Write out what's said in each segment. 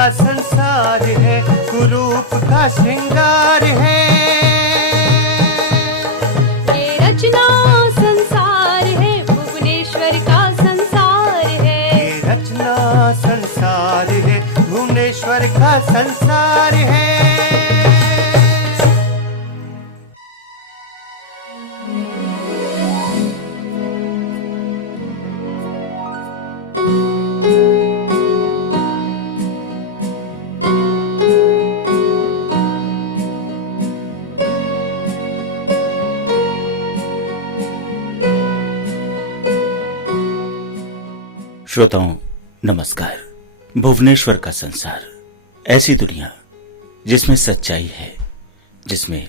का संसार है, कुरूप का श्रृंगार है। ये रचना संसार है, भुवनेश्वर का संसार है। ये रचना संसार है, भुवनेश्वर का संसार है। श्रोताओं नमस्कार। भुवनेश्वर का संसार, ऐसी दुनिया जिसमें सच्चाई है, जिसमें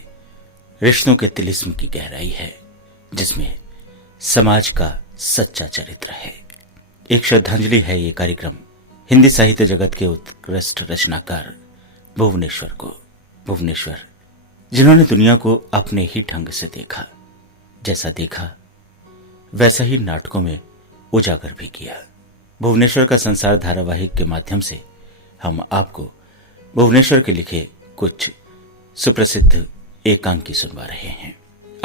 रिश्तों के तिलिस्म की गहराई है, जिसमें समाज का सच्चा चरित्र है। एक श्रद्धांजलि है ये कार्यक्रम हिंदी साहित्य जगत के उत्कृष्ट रचनाकार भुवनेश्वर को। भुवनेश्वर जिन्होंने दुनिया को अपने ही ढंग से देखा, जैसा देखा वैसा ही नाटकों में उजागर भी किया। भुवनेश्वर का संसार धारावाहिक के माध्यम से हम आपको भुवनेश्वर के लिखे कुछ सुप्रसिद्ध एकांकी सुनवा रहे हैं।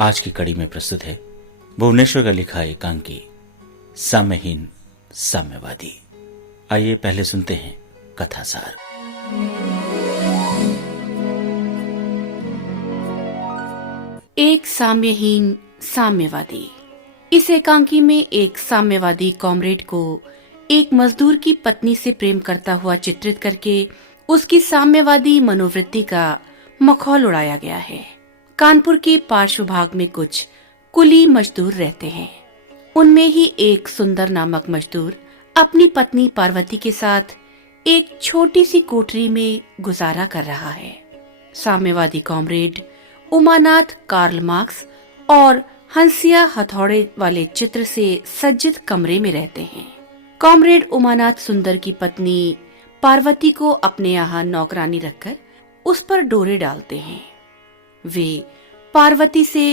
आज की कड़ी में प्रस्तुत है भुवनेश्वर का लिखा एकांकी साम्यहीन साम्यवादी। आइए पहले सुनते हैं कथासार। एक साम्यहीन साम्यवादी। इस एकांकी में एक साम्यवादी कॉमरेड को एक मजदूर की पत्नी से प्रेम करता हुआ चित्रित करके उसकी साम्यवादी मनोवृत्ति का मखौल उड़ाया गया है। कानपुर के पार्श्व भाग में कुछ कुली मजदूर रहते हैं। उनमें ही एक सुंदर नामक मजदूर अपनी पत्नी पार्वती के साथ एक छोटी सी कोठरी में गुजारा कर रहा है। साम्यवादी कॉमरेड उमानाथ कार्ल मार्क्स और हंसिया हथौड़े वाले चित्र से सज्जित कमरे में रहते हैं। कॉमरेड उमानाथ सुंदर की पत्नी पार्वती को अपने यहाँ नौकरानी रखकर उस पर डोरे डालते हैं। वे पार्वती से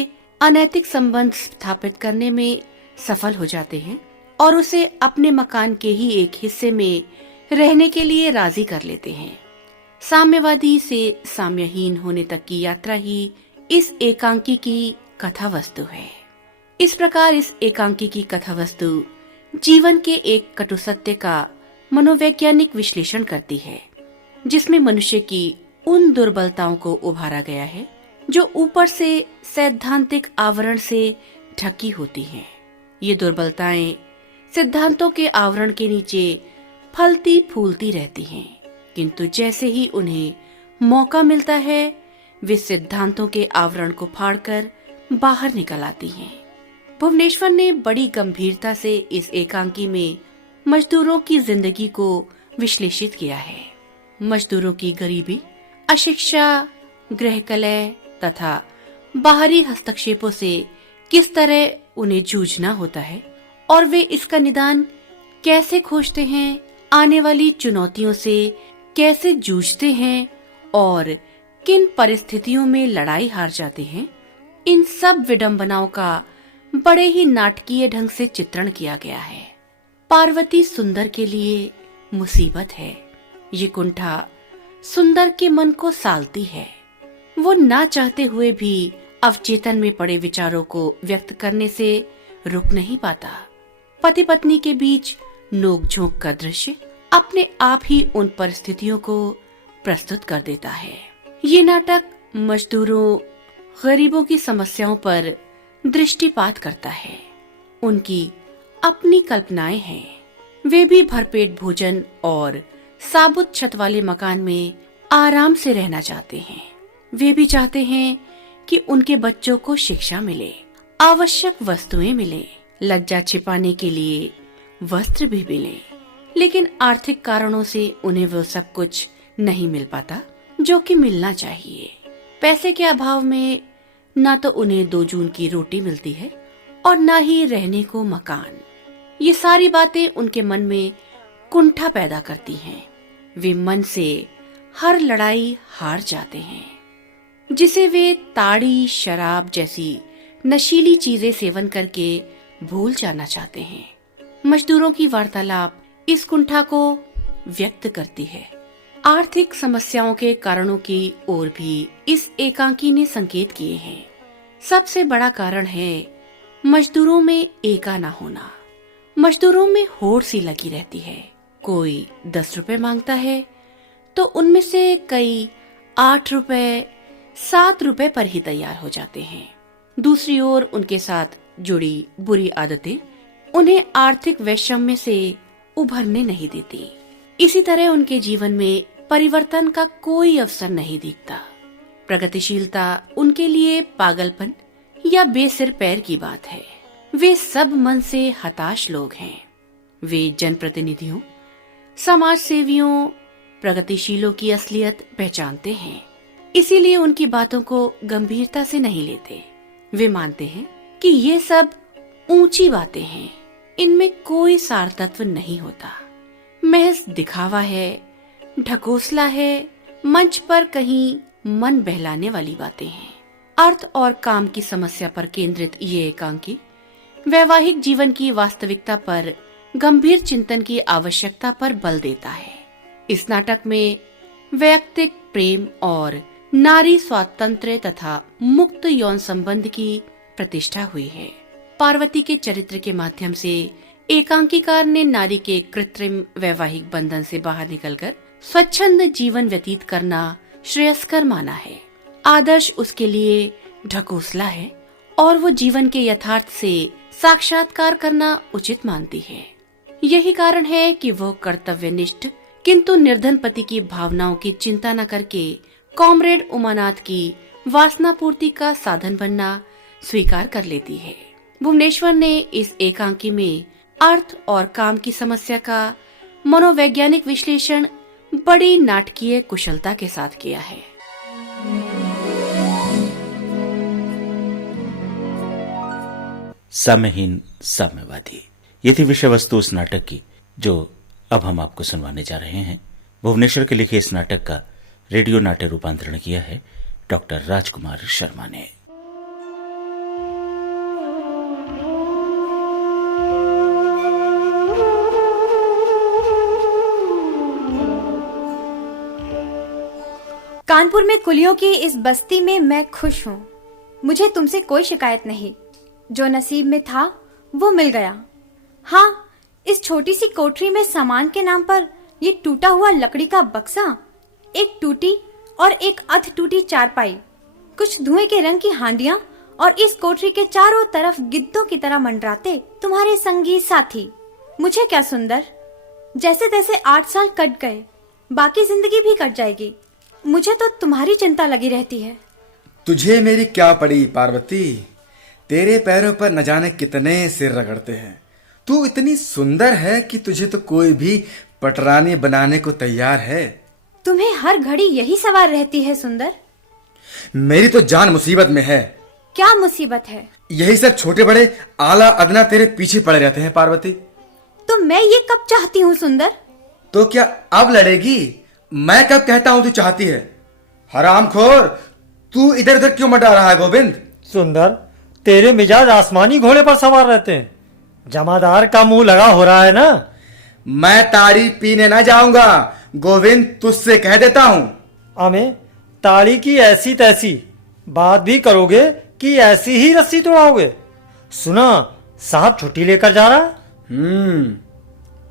अनैतिक संबंध स्थापित करने में सफल हो जाते हैं और उसे अपने मकान के ही एक हिस्से में रहने के लिए राजी कर लेते हैं। साम्यवादी से साम्यहीन होने तक की यात्रा ही इस एकांकी की कथा वस्तु है। इस प्रकार इस एकांकी की कथा वस्तु जीवन के एक कटु सत्य का मनोवैज्ञानिक विश्लेषण करती है, जिसमें मनुष्य की उन दुर्बलताओं को उभारा गया है जो ऊपर से सैद्धांतिक आवरण से ढकी होती हैं। ये दुर्बलताएं सिद्धांतों के आवरण के नीचे फलती फूलती रहती हैं, किंतु जैसे ही उन्हें मौका मिलता है वे सिद्धांतों के आवरण को फाड़कर बाहर निकल आती हैं। भुवनेश्वर ने बड़ी गंभीरता से इस एकांकी में मजदूरों की जिंदगी को विश्लेषित किया है। मजदूरों की गरीबी, अशिक्षा, गृह कलह तथा बाहरी हस्तक्षेपों से किस तरह उन्हें जूझना होता है और वे इसका निदान कैसे खोजते हैं, आने वाली चुनौतियों से कैसे जूझते हैं और किन परिस्थितियों में लड़ाई हार जाते हैं, इन सब विडंबनाओं का बड़े ही नाटकीय ढंग से चित्रण किया गया है। पार्वती सुंदर के लिए मुसीबत है। ये कुंठा सुंदर के मन को सालती है। वो ना चाहते हुए भी अवचेतन में पड़े विचारों को व्यक्त करने से रुक नहीं पाता। पति पत्नी के बीच नोक-झोंक का दृश्य अपने आप ही उन परिस्थितियों को प्रस्तुत कर देता है। ये नाटक मजदूरों, गरीबों की समस्याओं पर दृष्टिपात करता है। उनकी अपनी कल्पनाएं हैं। वे भी भरपेट भोजन और साबुत छत वाले मकान में आराम से रहना चाहते हैं। वे भी चाहते हैं कि उनके बच्चों को शिक्षा मिले, आवश्यक वस्तुएं मिले, लज्जा छिपाने के लिए वस्त्र भी मिले, लेकिन आर्थिक कारणों से उन्हें वो सब कुछ नहीं मिल पाता जो कि मिलना चाहिए। पैसे के अभाव में ना तो उन्हें 2 जून की रोटी मिलती है और ना ही रहने को मकान। ये सारी बातें उनके मन में कुंठा पैदा करती हैं। वे मन से हर लड़ाई हार जाते हैं, जिसे वे ताड़ी, शराब जैसी नशीली चीजें सेवन करके भूल जाना चाहते हैं। मजदूरों की वार्तालाप इस कुंठा को व्यक्त करती है। आर्थिक समस्याओं के कारणों की ओर भी इस एकांकी ने संकेत किए हैं। सबसे बड़ा कारण है मजदूरों में एका ना होना। मजदूरों में होड़ सी लगी रहती है। कोई 10 रुपए मांगता है तो उनमें से कई 8 रुपए 7 रुपए पर ही तैयार हो जाते हैं। दूसरी ओर उनके साथ जुड़ी बुरी आदतें उन्हें आर्थिक वैषम्य से उभरने नहीं देती। इसी तरह उनके जीवन में परिवर्तन का कोई अवसर नहीं दिखता। प्रगतिशीलता उनके लिए पागलपन या बेसिर पैर की बात है। वे सब मन से हताश लोग हैं। वे जनप्रतिनिधियों, समाज सेवियों, प्रगतिशीलों की असलियत पहचानते हैं, इसीलिए उनकी बातों को गंभीरता से नहीं लेते। वे मानते हैं कि ये सब ऊंची बातें हैं, इनमें कोई सार तत्व नहीं होता, महज दिखावा है, ढकोसला है, मंच पर कहीं मन बहलाने वाली बातें हैं। अर्थ और काम की समस्या पर केंद्रित ये एकांकी वैवाहिक जीवन की वास्तविकता पर गंभीर चिंतन की आवश्यकता पर बल देता है। इस नाटक में वैयक्तिक प्रेम और नारी स्वातंत्र्य तथा मुक्त यौन संबंध की प्रतिष्ठा हुई है। पार्वती के चरित्र के माध्यम से एकांकीकार ने नारी के कृत्रिम वैवाहिक बंधन से बाहर निकलकर स्वच्छंद जीवन व्यतीत करना श्रेयस्कर माना है। आदर्श उसके लिए ढकोसला है और वो जीवन के यथार्थ से साक्षात्कार करना उचित मानती है। यही कारण है कि वो कर्तव्यनिष्ठ किंतु निर्धन पति की भावनाओं की चिंता न करके कॉमरेड उमानाथ की वासना पूर्ति का साधन बनना स्वीकार कर लेती है। भुवनेश्वर ने इस एकांकी में अर्थ और काम की समस्या का मनोवैज्ञानिक विश्लेषण बड़ी नाटकीय कुशलता के साथ किया है। साम्यहीन साम्यवादी, ये थी विषय वस्तु उस नाटक की जो अब हम आपको सुनवाने जा रहे हैं। भुवनेश्वर के लिखे इस नाटक का रेडियो नाट्य रूपांतरण किया है डॉक्टर राजकुमार शर्मा ने। कानपुर में कुलियों की इस बस्ती में मैं खुश हूँ। मुझे तुमसे कोई शिकायत नहीं। जो नसीब में था वो मिल गया। हाँ, इस छोटी सी कोठरी में सामान के नाम पर ये टूटा हुआ लकड़ी का बक्सा, एक टूटी और एक अध टूटी चारपाई, कुछ धुएं के रंग की हांडियां और इस कोठरी के चारों तरफ गिद्धों की तरह मंडराते तुम्हारे संगी साथी। मुझे क्या सुंदर, जैसे तैसे 8 साल कट गए, बाकी जिंदगी भी कट जाएगी। मुझे तो तुम्हारी चिंता लगी रहती है। तुझे मेरी क्या पड़ी पार्वती, तेरे पैरों पर न जाने कितने सिर रगड़ते हैं। तू इतनी सुंदर है कि तुझे तो कोई भी पटरानी बनाने को तैयार है। तुम्हें हर घड़ी यही सवार रहती है सुंदर। मेरी तो जान मुसीबत में है। क्या मुसीबत है? यही सब छोटे बड़े आला अदना तेरे पीछे पड़े रहते हैं पार्वती। तो मैं ये कब चाहती हूँ सुंदर? तो क्या अब लड़ेगी? मैं कब कहता हूँ तू चाहती है? हरामखोर, तू इधर उधर क्यों मटा रहा है गोविंद? सुंदर, तेरे मिजाज आसमानी घोड़े पर सवार रहते हैं। जमादार का मुंह लगा हो रहा है ना। मैं ताड़ी पीने ना जाऊंगा गोविंद, तुझसे कह देता हूँ। हमें ताड़ी की ऐसी तैसी बात भी करोगे कि ऐसी ही रस्सी तोड़ाओगे? सुना, साहब छुट्टी लेकर जा रहा।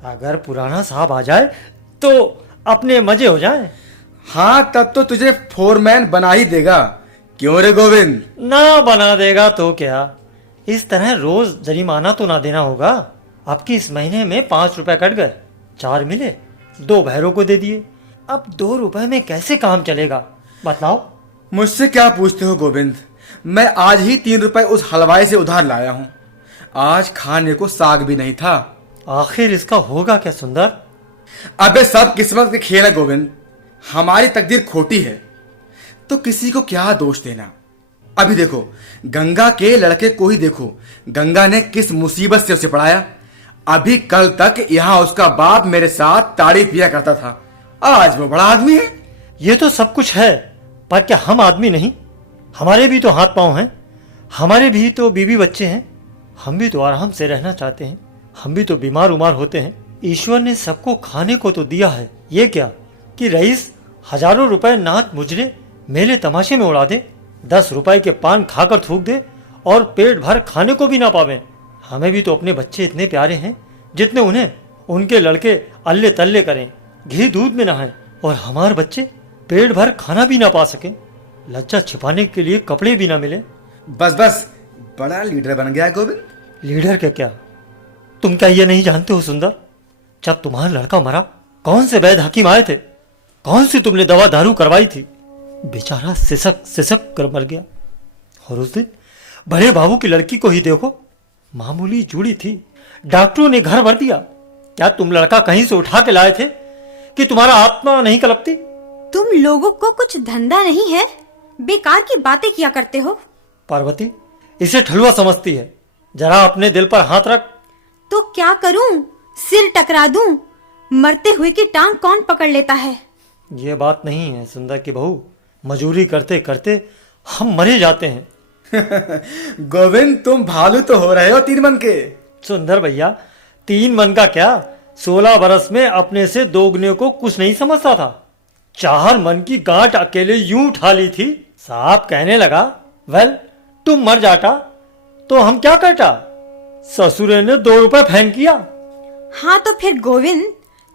अगर पुराना साहब आ जाए तो अपने मजे हो जाए। हाँ, तब तो तुझे फोरमैन बना ही देगा। क्यों रे गोविंद? ना बना देगा तो क्या, इस तरह रोज जरिमाना तो ना देना होगा। आपकी इस महीने में 5 रुपए कट गए, 4 मिले, 2 भैरों को दे दिए। अब 2 रुपए में कैसे काम चलेगा बताओ? मुझसे क्या पूछते हो गोविंद? मैं आज ही 3 रुपए उस हलवाई से उधार लाया हूँ। आज खाने को साग भी नहीं था। आखिर इसका होगा क्या सुंदर? अबे सब किस्मत के खेल है गोविंद। हमारी तकदीर खोटी है तो किसी को क्या दोष देना। अभी देखो, गंगा के लड़के को ही देखो, गंगा ने किस मुसीबत से उसे पढ़ाया। अभी कल तक यहाँ उसका बाप मेरे साथ ताड़ी पिया करता था, आज वो बड़ा आदमी है। ये तो सब कुछ है, पर क्या हम आदमी नहीं? हमारे भी तो हाथ पांव हैं, हमारे भी तो बीवी बच्चे हैं। हम भी तो आराम से रहना चाहते हैं, हम भी तो बीमार उमार होते हैं। ईश्वर ने सबको खाने को तो दिया है। ये क्या कि रईस हजारों रुपए नाच मुजरे मेले तमाशे में उड़ा दे, 10 रुपए के पान खाकर थूक दे और पेट भर खाने को भी ना पावे। हमें भी तो अपने बच्चे इतने प्यारे हैं जितने उन्हें उनके लड़के अल्ले तल्ले करें, घी दूध में नहाएं, और हमारे बच्चे पेट भर खाना भी ना पा सके, लज्जा छिपाने के लिए कपड़े भी ना मिले। बस बस, बड़ा लीडर बन गया है गोविंद। लीडर के क्या, तुम क्या ये नहीं जानते हो सुंदर, जब तुम्हारा लड़का मरा कौन से वैद्य हकीम आए थे, कौन सी तुमने दवा दारू करवाई थी, बेचारा सिसक सिसक कर मर गया। और उस दिन बड़े बाबू की लड़की को ही देखो, मामूली जूड़ी थी, डॉक्टरों ने घर भर दिया। क्या तुम लड़का कहीं से उठा के लाए थे कि तुम्हारा आत्मा नहीं कलपती? तुम लोगों को कुछ धंधा नहीं है, बेकार की बातें किया करते हो। पार्वती इसे ठलुआ समझती है, जरा अपने दिल पर हाथ रख। तो क्या करूं, सिर टकरा दूं? मरते हुए की टांग कौन पकड़ लेता है? ये बात नहीं है सुंदर की बहू, मजूरी करते करते हम मरे जाते हैं। गोविंद, तुम भालू तो हो रहे हो 3 मन के। सुंदर भैया, 3 मन का क्या, 16 बरस में अपने से दोगुने को कुछ नहीं समझता था। 4 मन की गांठ अकेले यूं उठा ली थी। साहब कहने लगा, वेल तुम मर जाता तो हम क्या करता, ससुरे ने 2 रुपए फैन किया। हाँ तो फिर गोविंद,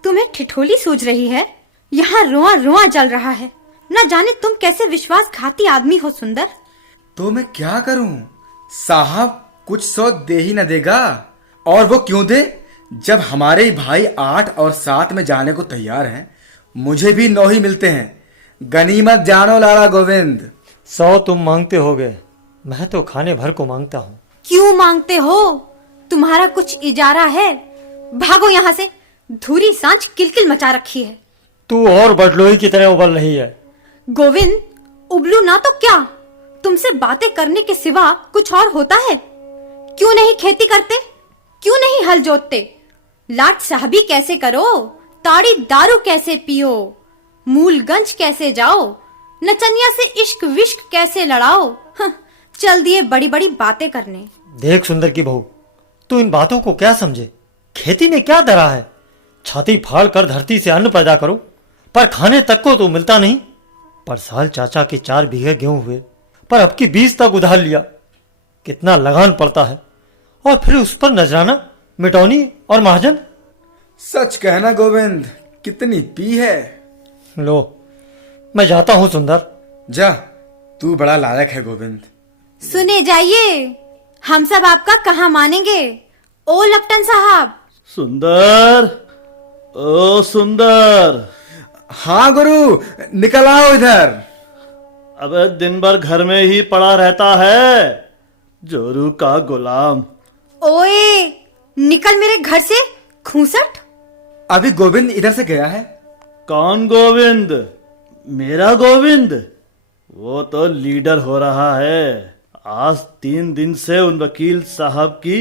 तुम्हें ठिठोली सूझ रही है, यहाँ रोआ रोआ जल रहा है। न जाने तुम कैसे विश्वासघाती आदमी हो सुंदर। तो मैं क्या करूं, साहब कुछ 100 दे ही न देगा। और वो क्यों दे, जब हमारे ही भाई 8 और 7 में जाने को तैयार हैं, मुझे भी 9 ही मिलते हैं। गनीमत जानो लाला गोविंद। 100 तुम मांगते होगे, मैं तो खाने भर को मांगता हूँ। क्यों मांगते हो, तुम्हारा कुछ इजारा है? भागो यहाँ से, धूरी सांच किलकिल मचा रखी है। तू और बटलोही की तरह उबल रही है। गोविंद, उबलू ना तो क्या, तुमसे बातें करने के सिवा कुछ और होता है? क्यों नहीं खेती करते, क्यों नहीं हल जोतते, लाट साहबी कैसे करो, ताड़ी दारू कैसे पियो, मूलगंज कैसे जाओ, नचनिया से इश्क विश्क कैसे लड़ाओ। चल दिए बड़ी बड़ी बातें करने। देख सुंदर की बहू, तू इन बातों को क्या समझे, खेती में क्या धरा है, छाती फाड़ कर धरती से अन्न पैदा करो, पर खाने तक को तो मिलता नहीं। पर साल चाचा के 4 बीघे गेहूं हुए, पर अब की 20 तक उधार लिया, कितना लगान पड़ता है, और फिर उस पर नजराना, मिटौनी और महाजन। सच कहना गोविंद, कितनी पी है। लो मैं जाता हूं सुंदर। जा, तू बड़ा लायक है गोविंद। सुने जाइए, हम सब आपका कहाँ मानेंगे। ओ लपटन साहब। सुंदर, ओ सुंदर। हाँ गुरु, निकल आओ इधर। अबे दिन भर घर में ही पड़ा रहता है, जोरू का गुलाम। ओए निकल मेरे घर से, खूंसट। अभी गोविंद इधर से गया है। कौन गोविंद? मेरा गोविंद? वो तो लीडर हो रहा है। आज 3 दिन से उन वकील साहब की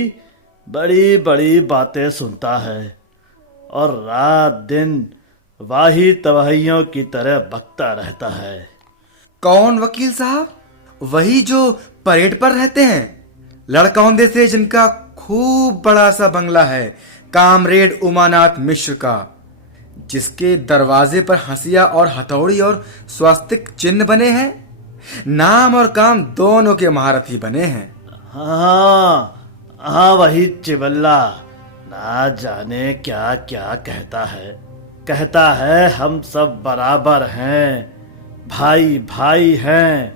बड़ी बड़ी बातें सुनता है और रात दिन वाही तबाहियों की तरह बकता रहता है। कौन वकील साहब? वही जो परेड पर रहते हैं, लड़कौंदे से जिनका खूब बड़ा सा बंगला है, कामरेड उमानाथ मिश्र का, जिसके दरवाजे पर हंसिया और हथौड़ी और स्वास्तिक चिन्ह बने हैं। नाम और काम दोनों के महारथी बने हैं। हाँ हाँ, वही चिबल्ला ना जाने क्या क्या कहता है। कहता है हम सब बराबर हैं, भाई भाई हैं।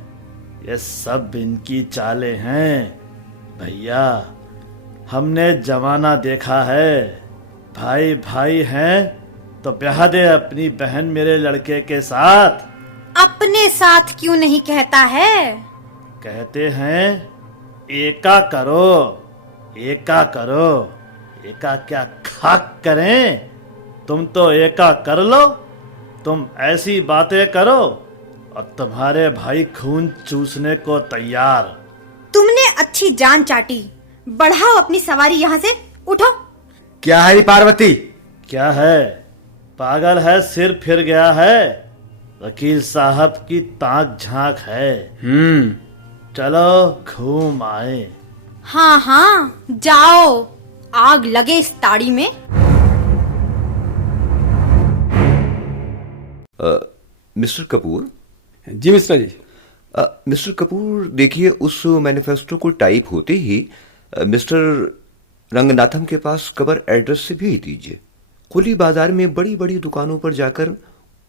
ये सब इनकी चालें हैं भैया। हमने जमाना देखा है, भाई भाई हैं तो ब्याह दे अपनी बहन मेरे लड़के के साथ। अपने साथ क्यों नहीं कहता है? कहते हैं एका करो, एका करो। एका क्या खाक करें, तुम तो एका कर लो। तुम ऐसी बातें करो और तुम्हारे भाई खून चूसने को तैयार। तुमने अच्छी जान चाटी, बढ़ाओ अपनी सवारी यहाँ से, उठो। क्या है पार्वती? क्या है? पागल है, सिर फिर गया है। वकील साहब की ताक झांक है। चलो घूम आए। हाँ हाँ जाओ, आग लगे इस ताड़ी में। मिस्टर कपूर। जी मिस्टर जी। मिस्टर कपूर देखिए, उस मैनिफेस्टो को टाइप होते ही मिस्टर रंगनाथम के पास कवर एड्रेस से भेज दीजिए। कुली बाजार में बड़ी बड़ी दुकानों पर जाकर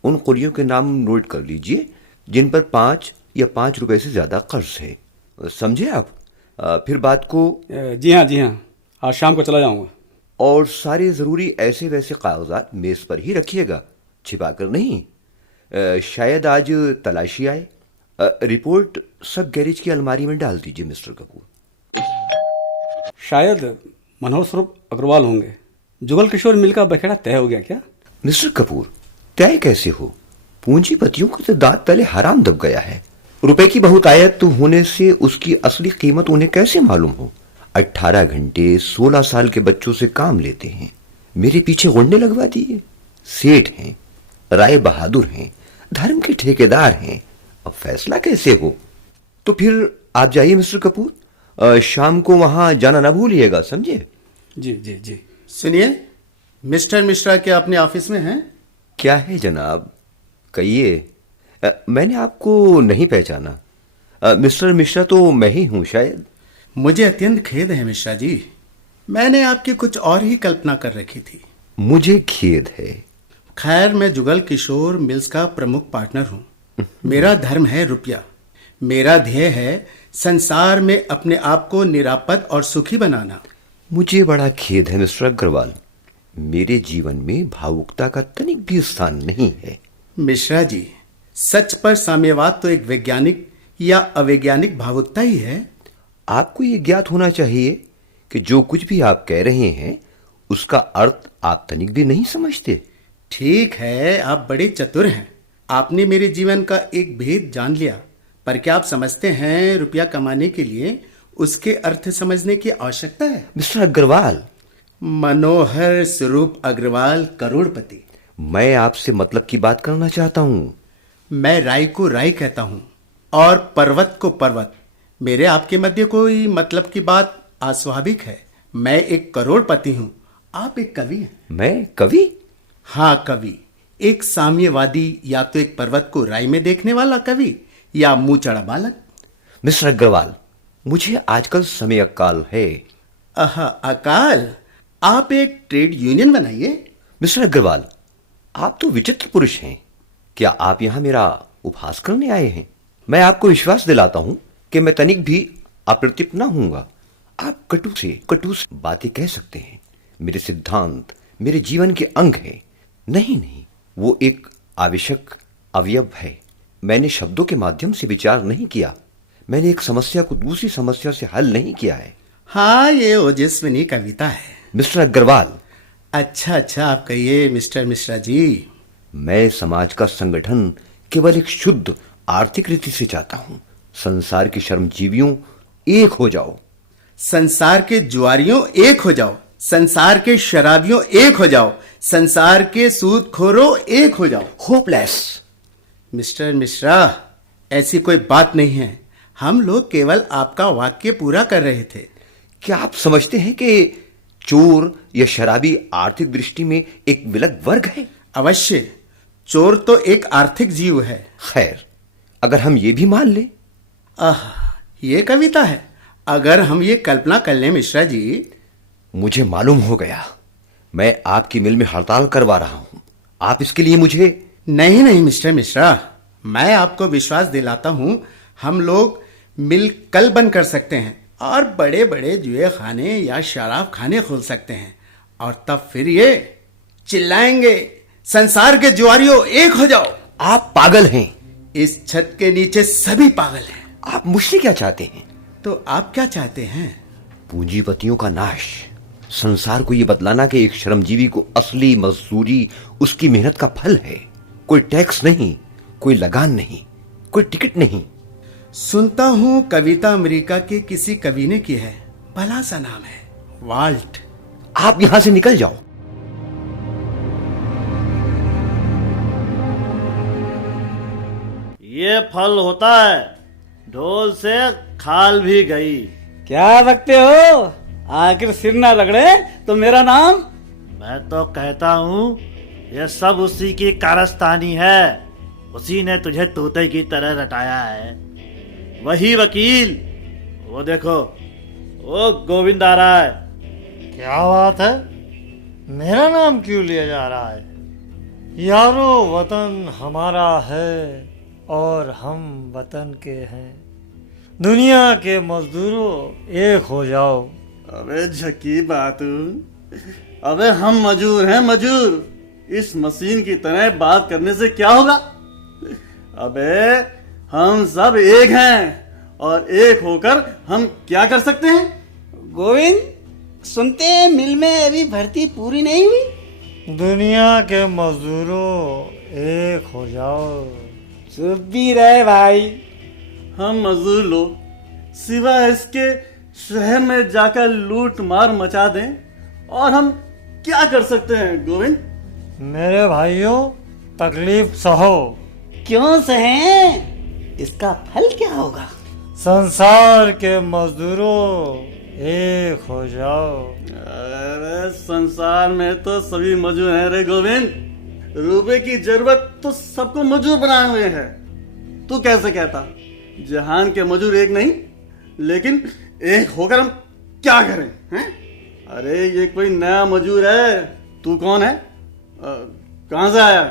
उन कुलियों के नाम नोट कर लीजिए जिन पर 5 या 5 रुपए से ज्यादा कर्ज है। समझे आप? फिर बात को। जी हाँ, आज शाम को चला जाऊंगा। और सारे जरूरी ऐसे वैसे कागजात मेज पर ही रखिएगा, छिपाकर नहीं। शायद आज तलाशी आए। रिपोर्ट सब गैरेज की अलमारी में डाल दीजिए मिस्टर कपूर। शायद मनोहर स्वरूप अग्रवाल होंगे। जुगल किशोर मिल का बखेड़ा तय हो गया क्या? मिस्टर कपूर, तय कैसे हो? पूंजीपतियों का तो दांत तले हराम दब गया है। रुपए की बहुतायत होने से उसकी असली कीमत उन्हें कैसे मालूम हो? 18 घंटे 16 साल के बच्चों से काम लेते हैं, मेरे पीछे गुंडे लगवा दिए। सेठ हैं, राय बहादुर हैं, धर्म के ठेकेदार हैं। अब फैसला कैसे हो? तो फिर आप जाइए मिस्टर कपूर, शाम को वहां जाना ना भूलिएगा, समझे? जी। सुनिए, मिस्टर मिश्रा क्या अपने ऑफिस में हैं? क्या है जनाब, कहिए। मैंने आपको नहीं पहचाना। मिस्टर मिश्रा तो मैं ही हूं शायद। मुझे अत्यंत खेद है मिश्रा जी, मैंने आपकी कुछ और ही कल्पना कर रखी थी। मुझे खेद है। खैर, मैं जुगल किशोर मिल्स का प्रमुख पार्टनर हूं। मेरा धर्म है रुपया। मेरा ध्येय है संसार में अपने आप को निरापद और सुखी बनाना। मुझे बड़ा खेद है मिस्टर अग्रवाल, मेरे जीवन में भावुकता का तनिक भी स्थान नहीं है। मिश्रा जी, सच पर साम्यवाद तो एक वैज्ञानिक या अवैज्ञानिक भावुकता ही है। आपको ये ज्ञात होना चाहिए कि जो कुछ भी आप कह रहे हैं उसका अर्थ आप तनिक भी नहीं समझते। ठीक है, आप बड़े चतुर हैं। आपने मेरे जीवन का एक भेद जान लिया। पर क्या आप समझते हैं रुपया कमाने के लिए उसके अर्थ समझने की आवश्यकता है? मिस्टर अग्रवाल। मनोहर स्वरूप अग्रवाल, करोड़पति। मैं आपसे मतलब की बात करना चाहता हूं। मैं राय को राय कहता हूं और पर्वत को पर्वत। मेरे आपके मध्य कोई मतलब की बात अस्वाभाविक है। मैं एक करोड़पति हूं, आप एक कवि हैं। मैं कवि? हाँ, कवि। एक साम्यवादी, या तो एक पर्वत को राय में देखने वाला कवि या मुंह चढ़ा बालक। मिस्टर अग्रवाल, मुझे आजकल समय अकाल है। अकाल? आप एक ट्रेड यूनियन बनाइए। मिस्टर अग्रवाल, आप तो विचित्र पुरुष हैं। क्या आप यहां मेरा उपहास करने आए हैं? मैं आपको विश्वास दिलाता हूं कि मैं तनिक भी अप्रतिप न होऊंगा। आप कटु से बातें कह सकते हैं। मेरे सिद्धांत मेरे जीवन के अंग है। नहीं, वो एक आवश्यक अवयव है। मैंने शब्दों के माध्यम से विचार नहीं किया। मैंने एक समस्या को दूसरी समस्या से हल नहीं किया है। हाँ, ये ओजस्विनी कविता है। मिस्टर अग्रवाल। अच्छा, आप कहिए मिस्टर मिश्रा जी। मैं समाज का संगठन केवल एक शुद्ध आर्थिक रीति से चाहता हूं। संसार के श्रमजीवियों एक हो जाओ। संसार के जुआरियों एक हो जाओ। संसार के शराबियों एक हो जाओ। संसार के सूदखोरों एक हो जाओ। होपलेस। मिस्टर मिश्रा, ऐसी कोई बात नहीं है। हम लोग केवल आपका वाक्य पूरा कर रहे थे। क्या आप समझते हैं कि चोर या शराबी आर्थिक दृष्टि में एक विलग वर्ग है? अवश्य, चोर तो एक आर्थिक जीव है। खैर, अगर हम ये भी मान लें। ये कविता है। अगर हम ये कल्पना कर लें मिश्रा जी। मुझे मालूम हो गया। मैं आपकी मिल में हड़ताल करवा रहा हूं। आप इसके लिए मुझे। नहीं मिस्टर मिश्रा, मैं आपको विश्वास दिलाता हूं, हम लोग मिल कल बंद कर सकते हैं और बड़े बड़े जुए खाने या शराब खाने खोल सकते हैं। और तब फिर ये चिल्लाएंगे, संसार के जुआरियों एक हो जाओ। आप पागल हैं। इस छत के नीचे सभी पागल हैं। आप मुझसे क्या चाहते हैं? तो आप क्या चाहते हैं? पूंजीपतियों का नाश। संसार को यह बतलाना कि एक श्रमजीवी को असली मजदूरी उसकी मेहनत का फल है। कोई टैक्स नहीं, कोई लगान नहीं, कोई टिकट नहीं। सुनता हूं कविता अमेरिका के किसी कवि ने की है। भला सा नाम है, वाल्ट। आप यहां से निकल जाओ। ये फल होता है, ढोल से खाल भी गई। क्या बकते हो? आखिर सिर ना रगड़े तो मेरा नाम। मैं तो कहता हूँ ये सब उसी की कारस्तानी है। उसी ने तुझे तोते की तरह रटाया है। वही वकील, वो देखो, वो गोविंद आ रहा है। क्या बात है, मेरा नाम क्यों लिया जा रहा है? यारो वतन हमारा है और हम वतन के हैं। दुनिया के मजदूरों एक हो जाओ। अबे झकी बातून, अबे हम मजूर हैं, मजूर। इस मशीन की तरह बात करने से क्या होगा? अबे हम सब एक हैं और एक होकर हम क्या कर सकते हैं? गोविंद, सुनते हैं मिल में अभी भर्ती पूरी नहीं हुई। दुनिया के मजदूरों एक हो जाओ। चुप भी रहे भाई। हम मजदूर लोग सिवाय इसके शहर में जाकर लूट मार मचा दें और हम क्या कर सकते हैं गोविंद? मेरे भाइयों, तकलीफ सहो। क्यों सहें? इसका फल क्या होगा? संसार के मजदूरों एक हो जाओ। अरे संसार में तो सभी मजूर हैं रे गोविंद। रुपए की जरूरत तो सबको मजूर बनाए हुए है। तू कैसे कहता जहान के मजूर एक नहीं, लेकिन एक होकर हम क्या करें हैं? अरे ये कोई नया मजूर है। तू कौन है? कहां से आया?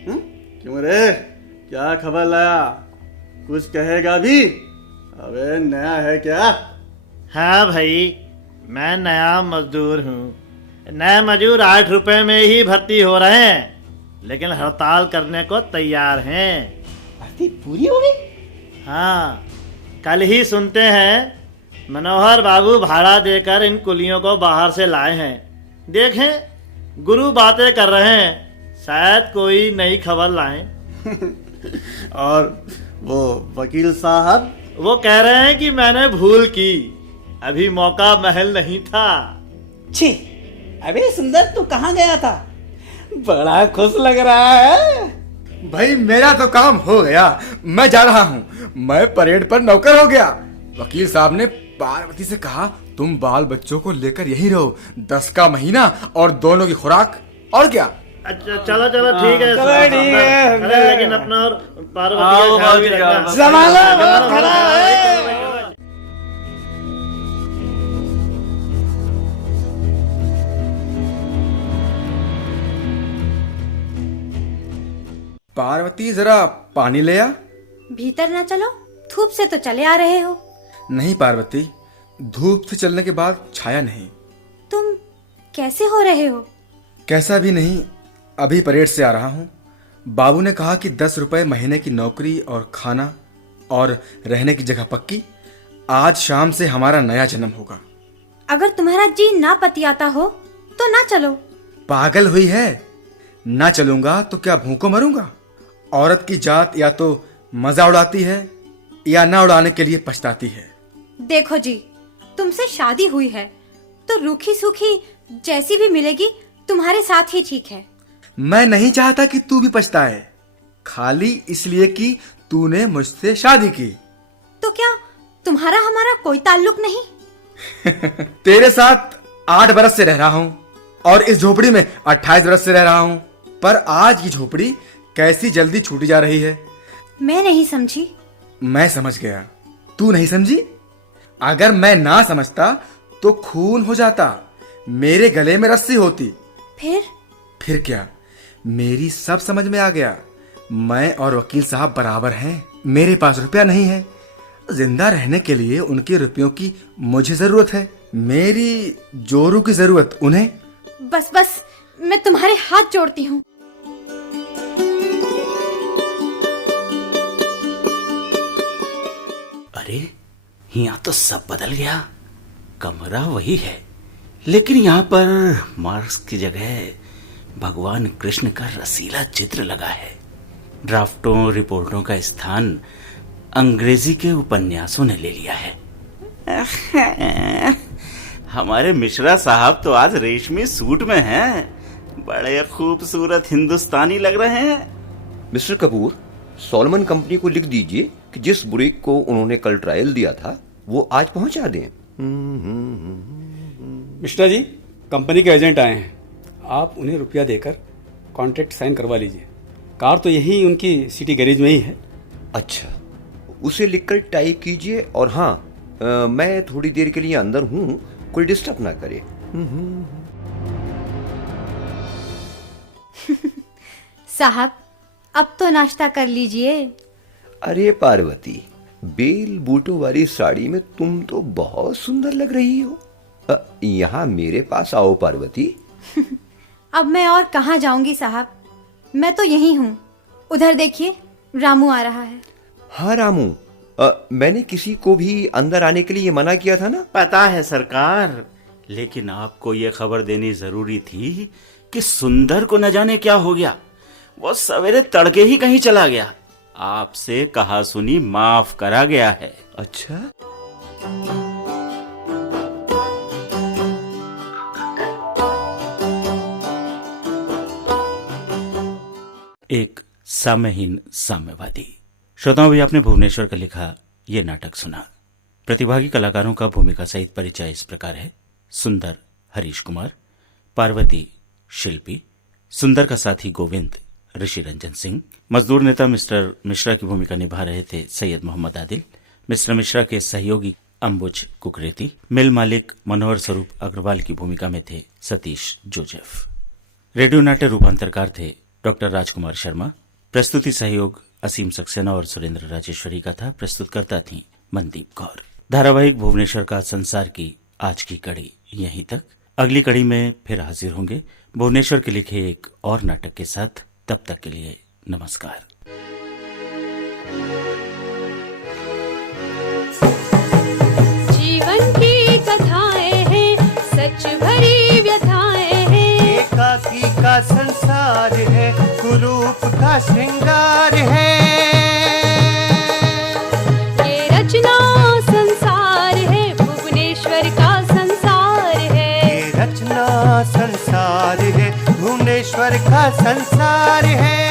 क्यों रे, क्या खबर लाया? कुछ कहेगा भी? अबे नया है क्या? हाँ भाई, मैं नया मजदूर हूँ। नए मजदूर 8 रुपए में ही भर्ती हो रहे हैं, लेकिन हड़ताल करने को तैयार हैं। भर्ती पूरी हो गई? हाँ, कल ही सुनते हैं मनोहर बाबू भाड़ा देकर इन कुलियों को बाहर से लाए हैं। देखें, गुरु बातें कर रहे हैं, शायद कोई नई खबर लाएं। और वो वकील साहब? वो कह रहे हैं कि मैंने भूल की, अभी मौका महल नहीं था। छी, अबे सुंदर, तू कहाँ गया था? बड़ा खुश लग रहा है। भाई मेरा तो काम हो गया, मैं जा रहा हूँ। मैं परेड पर नौकर हो गया। वकील साहब ने पार्वती से कहा तुम बाल बच्चों को लेकर यहीं रहो, 10 का महीना और दोनों की खुराक, और क्या। अच्छा चलो चलो ठीक है, चलो ठीक है। अरे लेकिन अपना और पार्वती का ख्याल भी रखना। जमाना बहुत खराब है। पार्वती जरा पानी ले आ। भीतर ना चलो, धूप से तो चले आ रहे हो। नहीं पार्वती, धूप से चलने के बाद छाया नहीं। तुम कैसे हो रहे हो? कैसा भी नहीं, अभी परेड से आ रहा हूँ। बाबू ने कहा कि 10 रुपए महीने की नौकरी और खाना और रहने की जगह पक्की। आज शाम से हमारा नया जन्म होगा। अगर तुम्हारा जी ना पतियाता हो तो ना चलो। पागल हुई है? ना चलूंगा तो क्या भूखों मरूंगा? औरत की जात या तो मजा उड़ाती है या ना उड़ाने के लिए पछताती है। देखो जी, तुमसे शादी हुई है तो रूखी सूखी जैसी भी मिलेगी तुम्हारे साथ ही ठीक है। मैं नहीं चाहता कि तू भी पछताए, खाली इसलिए कि तूने मुझसे शादी की। तो क्या तुम्हारा हमारा कोई ताल्लुक नहीं? तेरे साथ 8 बरस से रह रहा हूँ और इस झोपड़ी में 28 बरस से रह रहा हूँ, पर आज की झोपड़ी कैसी जल्दी छूटी जा रही है। मैं नहीं समझी। मैं समझ गया, तू नहीं समझी? अगर मैं ना समझता तो खून हो जाता, मेरे गले में रस्सी होती। फिर क्या, मेरी सब समझ में आ गया। मैं और वकील साहब बराबर हैं। मेरे पास रुपया नहीं है, जिंदा रहने के लिए उनके रुपयों की मुझे जरूरत है, मेरी जोरू की जरूरत उन्हें। बस बस, मैं तुम्हारे हाथ जोड़ती हूँ। अरे यहाँ तो सब बदल गया, कमरा वही है, लेकिन यहाँ पर मार्क्स की जगह भगवान कृष्ण का रसीला चित्र लगा है। ड्राफ्टों रिपोर्टों का स्थान अंग्रेजी के उपन्यासों ने ले लिया है। हमारे मिश्रा साहब तो आज रेशमी सूट में हैं, बड़े खूबसूरत हिंदुस्तानी लग रहे हैं। मिस्टर कपूर, सोलमन कंपनी को लिख दीजिए कि जिस बुरीक को उन्होंने कल ट्रायल दिया था वो आज पहुंचा दें। मिश्रा जी, कंपनी के एजेंट आए हैं, आप उन्हें रुपया देकर कॉन्ट्रैक्ट साइन करवा लीजिए। कार तो यही उनकी सिटी गैरेज में ही है। अच्छा, उसे लिखकर टाइप कीजिए। और हाँ, मैं थोड़ी देर के लिए अंदर हूँ, कोई डिस्टर्ब ना करे। साहब, अब तो नाश्ता कर लीजिए। अरे पार्वती, बेल बूटों वाली साड़ी में तुम तो बहुत सुंदर लग रही हो। यहाँ मेरे पास आओ पार्वती। अब मैं और कहाँ जाऊंगी साहब, मैं तो यही हूँ। उधर देखिए, रामू आ रहा है। हाँ रामू, मैंने किसी को भी अंदर आने के लिए मना किया था ना? पता है सरकार। लेकिन आपको ये खबर देनी जरूरी थी कि सुंदर को न जाने क्या हो गया। वो सवेरे तड़के ही कहीं चला गया। आपसे कहा सुनी माफ करा गया है। अच्छा, एक साम्यहीन साम्यवादी। श्रोताओं, भी आपने भुवनेश्वर का लिखा ये नाटक सुना। प्रतिभागी कलाकारों का भूमिका सहित परिचय इस प्रकार है। सुंदर हरीश कुमार, पार्वती शिल्पी, सुंदर का साथी गोविंद ऋषि रंजन सिंह, मजदूर नेता मिस्टर मिश्रा की भूमिका निभा रहे थे सैयद मोहम्मद आदिल, मिस्टर मिश्रा के सहयोगी अंबुज कुकरेती, मिल मालिक मनोहर स्वरूप अग्रवाल की भूमिका में थे सतीश जोसेफ। रेडियो नाट्य रूपांतरकार थे डॉक्टर राजकुमार शर्मा। प्रस्तुति सहयोग असीम सक्सेना और सुरेंद्र राजेश्वरी का था। प्रस्तुतकर्ता थी मनदीप कौर। धारावाहिक भुवनेश्वर का संसार की आज की कड़ी यहीं तक। अगली कड़ी में फिर हाजिर होंगे भुवनेश्वर के लिखे एक और नाटक के साथ। तब तक के लिए नमस्कार। जीवन की कथाएं हैं, सच भरी व्यथाएं हैं। एकाकी का संसार है, कुरूप का श्रृंगार है। ये रचना संसार है, भुवनेश्वर का संसार है। ये रचना संसार है, भुवनेश्वर का संसार है।